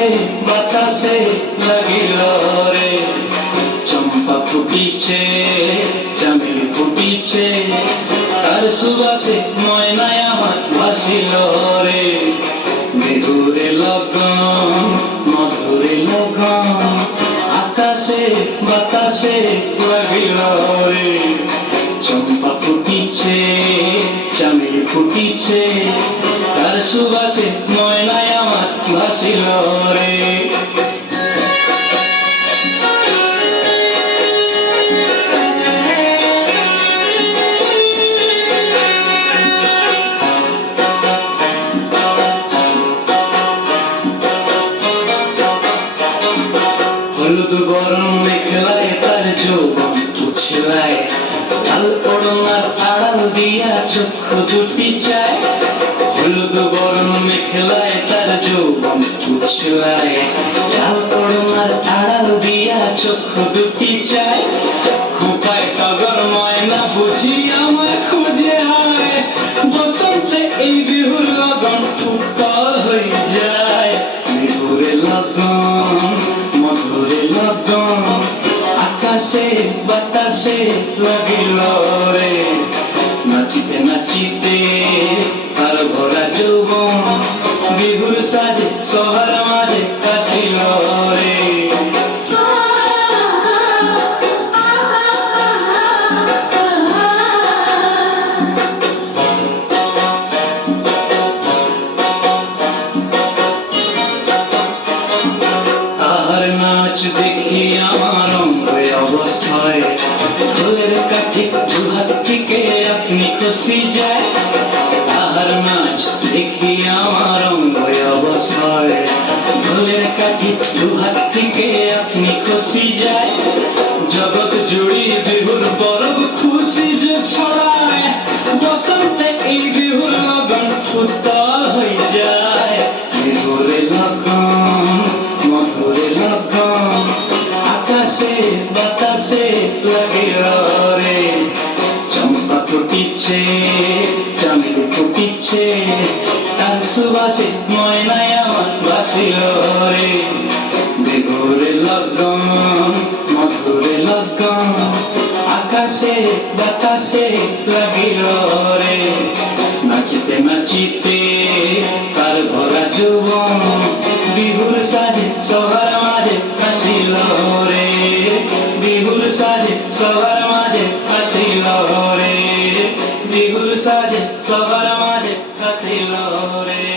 আকাশে বাতাসে লাগিল রে, চম্পা ফুটিছে চামেলি ফুটিছে, তার সুবাসে ময়নায় আমার ভাসিল রে। বেহুরে লগন মধুরে লগন, আকাশে বাতাসে লাগিল রে, চম্পা ফুটিছে চামেলি ফুটিছে, তার সুবাসে ময়নায় আমার ভাসিল রে। হলুদ বরণ মেখলায় তার যৌবন উছলায়, লাল ওড়নার আড়াল দিয়া চক্ষু দুটি চায়। হলুদ বরণ মেখলায় তার যৌবন উছলায়, লাল ওড়নার আড়াল দিয়া চক্ষু দুটি চায়। খোপায় টগর ময়না বুঝি আমার খুঁজে হায়, বসন্তে এই বিহুর লগন উৎপল হয়ে যায়। বিহুরে লগন মধুরে লগন, আকাশে বাতাসে লাগিল রে, নাচিতে নাচিতে তার ভরা যৌবন, বিহুর সাজে সবার মাঝে কাশিল রে। তাহার নাচ দেখি আমার অঙ্গ অবস্থায়, ফুলের কাঠি দুহাত থেকে আপনি কষি যায়। তাহার নাচ দেখি আমার অঙ্গ অবস্থায়, ফুলের কাঠি দুহাত থেকে আপনি কষি যায়। জগৎ জুড়ি বিহুর পরব খুশি যে ছড়ায়, বসন্তে এই বিহুর লগন উত্তাল হয়ে যায়। বিহুরে লগন মধুরে লগন, আকাশে বাতাসে লাগিল রে, চম্পা ফুটিছে চামেলি ফুটিছে, তার সুবাসে ময়নায় আমার ভাসিল রে। বিহুরে লগন মধুরে লগন, আকাশে বাতাসে লাগিল রে, নাচিতে নাচিতে তার ভরা যৌবন, বিহুর সাজে সবার মাঝে হাসিল রে। বিহুর সাজে সবার মাঝে হাসিল রে, বিহুর সাজে সবার মাঝে হাসিল রে।